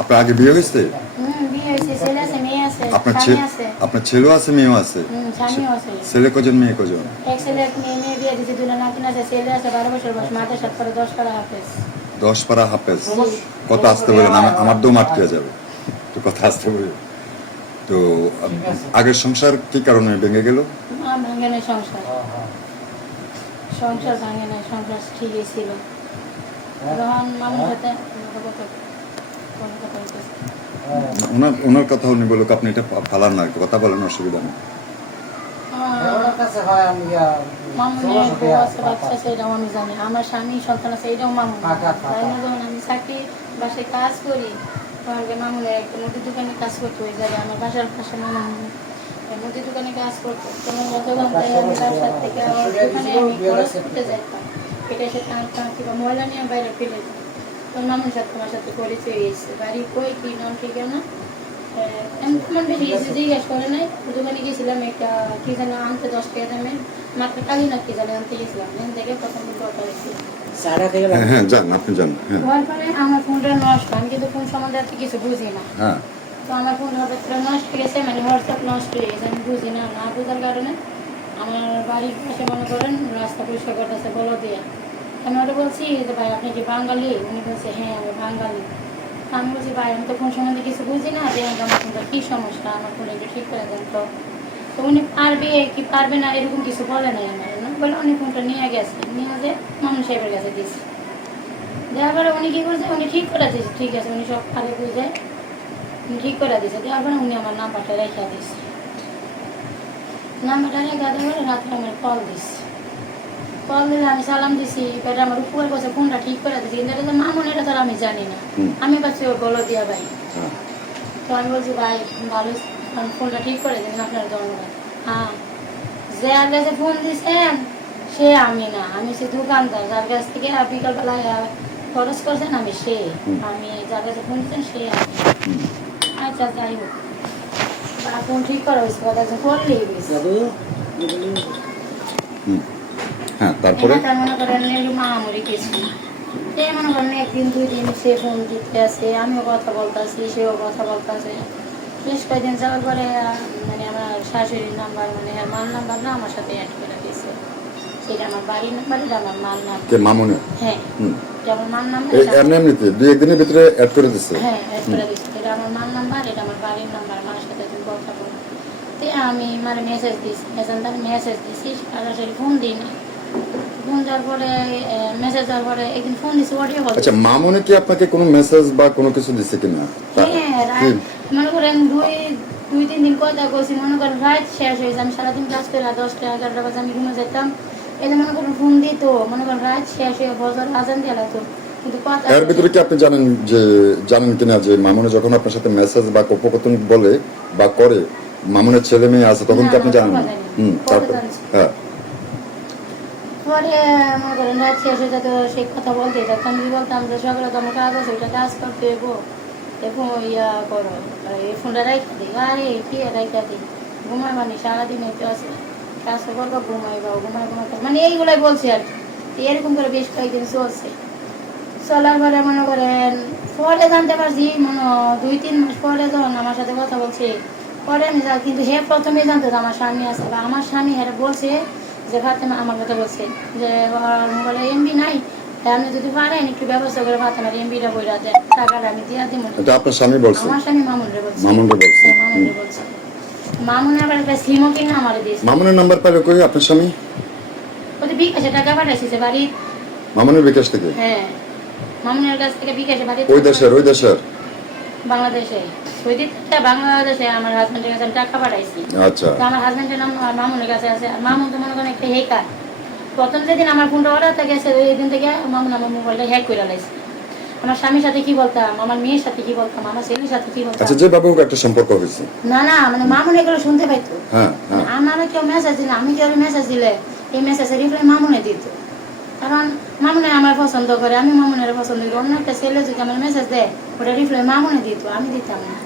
আপনার আগে বিয়ে হয়েছে? বিয়ে হয়েছে, ছেলে আছে, মেয়ে আছে, আপনার স্বামী আছে। আপনার ছেলেও আছে, মেয়েও আছে? স্বামীও আছে। ছেলে কজন, মেয়ে কজন? এক ছেলে এক মেয়ে, মেয়ে বিয়ে দিয়েছে, দুটো নাতিন আছে, ছেলে আছে 12 বছর বয়স, মাথায় সাত করে 10 পারা হাফেজ। 10 পারা হাফেজ? কথা আসতে বলেন, আমার দম আটকে যাবে, তো কথা আসতে বলে। তো আগের সংসার কি কারণে ভেঙে গেল? ভাঙে নাই সংসার, সংসার ভাঙে নাই, সংসার ঠিকই ছিল। যখন মামুর সাথে ওনার কথা উনি বলুক, আপনি এটা ফালান না, কথা বলেন, অসুবিধা নেই। আমি জানি আমার স্বামী সন্তান আছে, এটাও মামুন। যখন আমি চাকরি বাসায় কাজ করি, মামুনের একটা মুদির দোকানে কাজ করতো, ওই জায়গায় আমার বাসার পাশে মামুন মুদির দোকানে কাজ করতো। যতক্ষণ তাই আমি বাসার থেকে আমার দোকানে আমি খরচ করতে যাইতাম, এটা সে টানতাম কিংবা ময়লা নিয়ে বাইরে ফেলে দিতাম। তোর মামুর সাথে আমার সাথে পরিচয় হয়েছে, বাড়ি কই কি নাম ঠিকানা এমন বেশি জিজ্ঞাসা করে নাই। দোকানে গেছিলাম একটা কি যেন আনতে 10 টাকা দামের মাত্র কালি না কি জানে আনতে গেছিলাম, এখান থেকে প্রথম কথা হয়েছে। আমার ফোনটা নষ্ট, আমি কিন্তু ফোন সম্বন্ধে আর কিছু বুঝি না। তো আমার ফোন হঠাৎ করে নষ্ট হয়ে গেছে, মানে হোয়াটসঅ্যাপ নষ্ট হয়ে গেছে, আমি বুঝি না, না বোঝার কারণে আমার বাড়ির পাশে মনে করেন রাস্তা পরিষ্কার করতেছে বলো দিয়ে। আমি ওটা বলছি যে ভাই আপনি কি বাঙালি? উনি বলছে হ্যাঁ আমি বাঙালি। আমি বলছি ভাই আমি তো ফোন সম্বন্ধে কিছু বুঝি না, যে আমার ফোনটা কী সমস্যা, আমার ফোন একটু ঠিক করে দেন। তো উনি পারবে কি পারবে না এরকম কিছু বলে নাই আমার, বলে উনি ফোনটা নিয়ে গেছে, নিয়ে যে মামুন সাহেবের কাছে দিয়েছে। দেওয়ার পরে উনি কী করছে, উনি ঠিক করে দিয়েছে, ঠিক আছে উনি সব আগে বুঝে উনি ঠিক করে দিয়েছে। দেওয়ার পরে উনি আমার নাম্বারটা রেখে দিয়েছে, নাম্বারটা রেখে দেওয়ার পরে রাত্রে আমার কল দিচ্ছে। কল দিলে আমি সালাম দিছি, এবার আমার উপর কাছে ফোনটা ঠিক করে দিচ্ছি, কিন্তু এটা তো মামুন, এটা তো আমি জানি না, আমি পাচ্ছি ও বলো দিয়া ভাই। তো আমি বলছি ভাই ভালো ফোনটা ঠিক করে দিন, আপনার ধন্যবাদ। হ্যাঁ, যার কাছে ফোন দিচ্ছেন সে আমি না, আমি সে দোকানদার, যার কাছ থেকে বিকালবেলায় খরচ করছেন আমি সে, আমি যার কাছে ফোন দিচ্ছেন সে আমি। আচ্ছা যাই হোক, ফোন ঠিক করা হয়েছে, কথা করলেই গেছে। তারপরে মনে করেন মামামুরি গেছি, সে মনে করেন একদিন 2 দিন সে ফোন দিতে আছে, আমিও কথা বলতেছি, সেও কথা বলতেছে। বেশ কয়েকদিন যাওয়ার পরে মানে আমার শাশুড়ির নাম্বার, মানে মার নাম্বার না আমার সাথে অ্যাড করে দিয়েছে। সেটা আমার বাড়ির নাম্বার, এটা আমার মার নাম্বার। মামুনে? হ্যাঁ, এটা আমার মার নাম্বার। এমনিতে 2-1 দিনের ভিতরে অ্যাড করে দিয়েছে? হ্যাঁ, অ্যাড করে দিয়েছে। এটা আমার মার নাম্বার, এটা আমার বাড়ির নাম্বার, মার সাথে তুমি কথা বলো। তো আমি মানে মেসেজ দিয়েছি, মেসেজ দিয়েছি, সরাসরি ফোন দিই না। ফোন দেওয়ার পরে মেসেজ দেওয়ার পরে একদিন ফোন দিয়েছি, অডিও কল। আচ্ছা, মামুনে কি আপনাকে কোনো মেসেজ বা কোনো কিছু দিছে কিনা? হ্যাঁ, মনে করেন 2-3 দিন কথা বলছি, মনে করেন রাত শেষ হয়েছে, আমি সারাদিন কাজ করে 10টা-11টা বাজে আমি ঘুমে যেতাম। এলে মনে করেন ফোন দিত, মনে করেন রাত শেষ হয়ে বছর আজান দিয়ে লাগতো, কিন্তু কথা। এর ভিতরে কি আপনি জানেন কিনা যে মামুনে যখন আপনার সাথে মেসেজ বা কথোপকথন বলে বা করে, মামুনের ছেলে মেয়ে আছে, তখন কি আপনি জানেন? হ্যাঁ, পরে মনে করেন রাত শেষ হয়ে যেত, সেই কথা বলতে যেতাম, আমি বলতাম যে সকালে তো আমার কাজ আছে, ওইটা কাজ করতে হবো, দেখো ইয়া করো, এই ফোনটা রাখা দিই। আরে কি রাখা দিই, ঘুমাই মানে সারাদিন হইতে আছে, কাজ করবো ঘুমাইবা, ঘুমাই মানে এইগুলাই বলছি আর কি। এরকম করে বেশ কয়েকদিন চলছে। চলার পরে মনে করেন পরে জানতে পারছি, 2-3 মাস পরে যখন আমার সাথে কথা বলছে, পরে আমি কিন্তু হে প্রথমে জানতো যে আমার স্বামী আছে, বা আমার স্বামী হ্যাঁ বলছে যে ফাতেমা আমার কথা বলছে যে মোবাইলে এমবি নাই, আপনি যদি পারেন একটু ব্যবস্থা করে ফাতেমার এমবিটা বইরা দেন, টাকাটা আমি দিয়ে দিব। এটা আপনার স্বামী বলছে? আমার স্বামী মামুনরে বলছে। মামুনরে বলছে। মামুন আবার একটা সিমও কিনে আমারে দিয়েছে। মামুনের নাম্বার পাইলো কই আপনার স্বামী? ওদের বিকাশে টাকা পাঠাইছে বাড়ি। মামুনের বিকাশ থেকে? হ্যাঁ, মামুনের কাছ থেকে বিকাশে বাড়ি। ওই দেশের বাংলাদেশে, ওই দিকটা বাংলাদেশে আমার হাজবেন্ডের কাছে টাকা পাঠাইছি। আচ্ছা, আমার হাজবেন্ডের নাম মামুনের কাছে আছে, আর মামুন তো মনে করেন একটা হ্যাকার। প্রথম যেদিন আমার ফোনটা অর্ডার গেছে, ওই দিন থেকে মামুন আমার মোবাইলটা হ্যাক করে লাইছে। আমার স্বামীর সাথে কি বলতাম, আমার মেয়ের সাথে কি বলতাম, আমার ছেলের সাথে কি বলতাম। আচ্ছা, যেভাবে একটা সম্পর্ক হয়েছে। না মানে মামুন এগুলো শুনতে পাইতো। আমার কেউ মেসেজ দিলে, আমি কেউ মেসেজ দিলে এই মেসেজের রিপ্লাই মামুনে দিত, কারণ মামুনে আমার পছন্দ করে, আমি মামুনের পছন্দ করি। অন্য একটা ছেলে যদি আমার মেসেজ দেয়, ওটা রিপ্লাই মামুনে দিত, আমি দিতাম না।